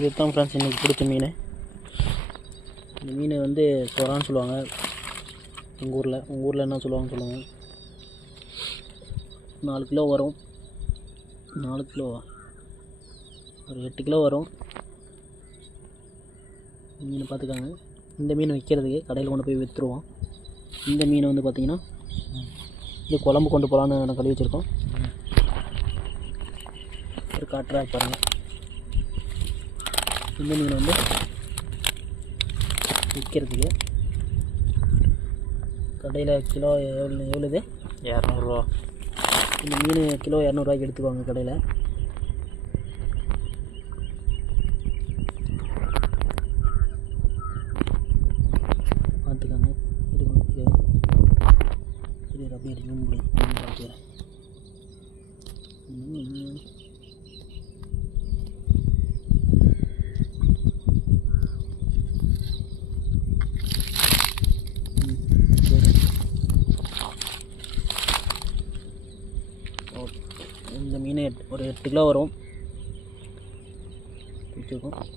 இதுதான் ஃப்ரெண்ட்ஸ் இன்றைக்கி பிடிச்ச மீன். இந்த மீன் வந்து சொரான்னு சொல்லுவாங்க. எங்கள் ஊரில். உங்கள் ஊரில் என்ன சொல்லுவாங்கன்னு சொல்லுவாங்க நாலு கிலோ வரும். நாலு கிலோ. ஒரு எட்டு கிலோ வரும். மீன் பார்த்துக்காங்க. இந்த மீன் விற்கிறதுக்கு கடையில் கொண்டு போய் விற்றுருவோம் இந்த மீன் வந்து பார்த்திங்கன்னா இது குழம்பு கொண்டு போகலான்னு நான் கழுவி வச்சுருக்கோம். ஒரு காட்டுறா பாருங்கள் இந்த மீன் வந்து விற்கிறதுக்கு கடையில் கிலோ எவ்வளோ எவ்வளோது இரநூறுவா. இந்த மீன் கிலோ இரநூறுவாய்க்கு எடுத்துக்குவாங்க கடையில். பார்த்துக்கோங்க. இது இது அப்படியே மீன் பார்த்துக்கிறேன் மீன் ஓகே இந்த மீன் ஒரு எட்டு கிலோ வரும். பிடிச்சிருக்கும்